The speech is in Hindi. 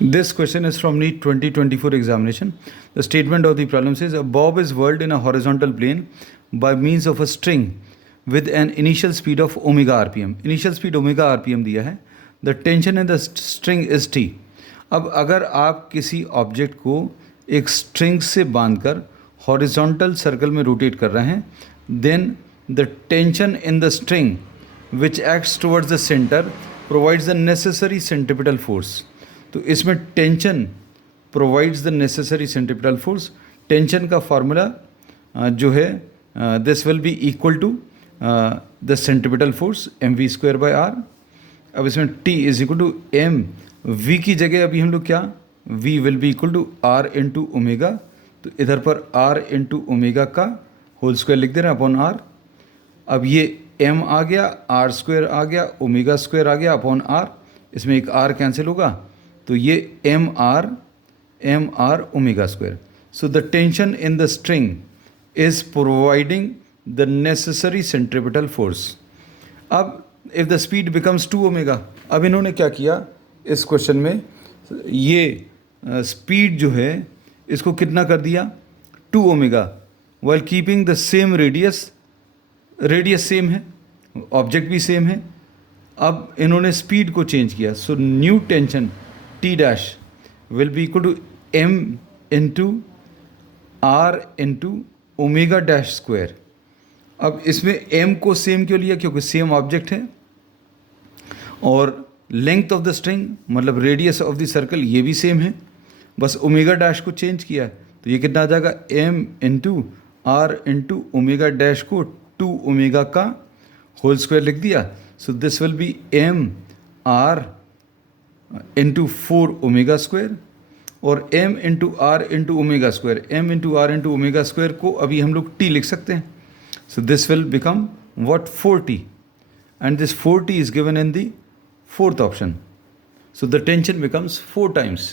This question is from NEET 2024 examination. The statement of the problem says a bob is whirled in a horizontal plane by means of a string with an initial speed of omega rpm. Initial speed omega rpm दिया है. The tension in the string is T. अब अगर आप किसी ऑब्जेक्ट को एक स्ट्रिंग से बांधकर हॉरिजॉन्टल सर्कल में रोटेट कर रहे हैं, then the tension in the string which acts towards the centre provides the necessary centripetal force. तो इसमें tension provides the necessary centripetal force. Tension का फार्मूला जो है this will be equal to the centripetal force mv²/r. अब इसमें T is equal to m. v की जगह अभी हम लोग क्या, v will be equal to r into omega. तो इधर पर r इंटू ओमेगा का होल स्क्वायर लिख दे रहे हैं अपॉन r. अब ये m आ गया, r² आ गया, ओमेगा² आ गया अपॉन r. इसमें एक r कैंसिल होगा, तो ये mr ओमेगा². So the tension in the string is providing the necessary centripetal force. अब if the speed becomes 2 omega. अब इन्होंने क्या किया इस क्वेश्चन में, ये स्पीड जो है इसको कितना कर दिया 2 omega while keeping the same radius. Radius same है, ऑब्जेक्ट भी सेम है. अब इन्होंने स्पीड को चेंज किया. So new tension T dash will be equal to m into r into omega dash square. अब इसमें m को सेम क्यों लिया, क्योंकि सेम ऑब्जेक्ट है, और लेंथ ऑफ द स्ट्रिंग मतलब रेडियस ऑफ द सर्कल ये भी सेम है, बस ओमेगा डैश को चेंज किया. तो ये कितना आ जाएगा m into r into omega dash को 2 ओमेगा का होल स्क्वायर लिख दिया. So this will be m r into 4 ओमेगा², और m इंटू r इंटू ओमेगा². m इंटू r इंटू ओमेगा² को अभी हम लोग t लिख सकते हैं. So this will become what 4t, and this 4t is given in the fourth option. So the tension becomes 4 times.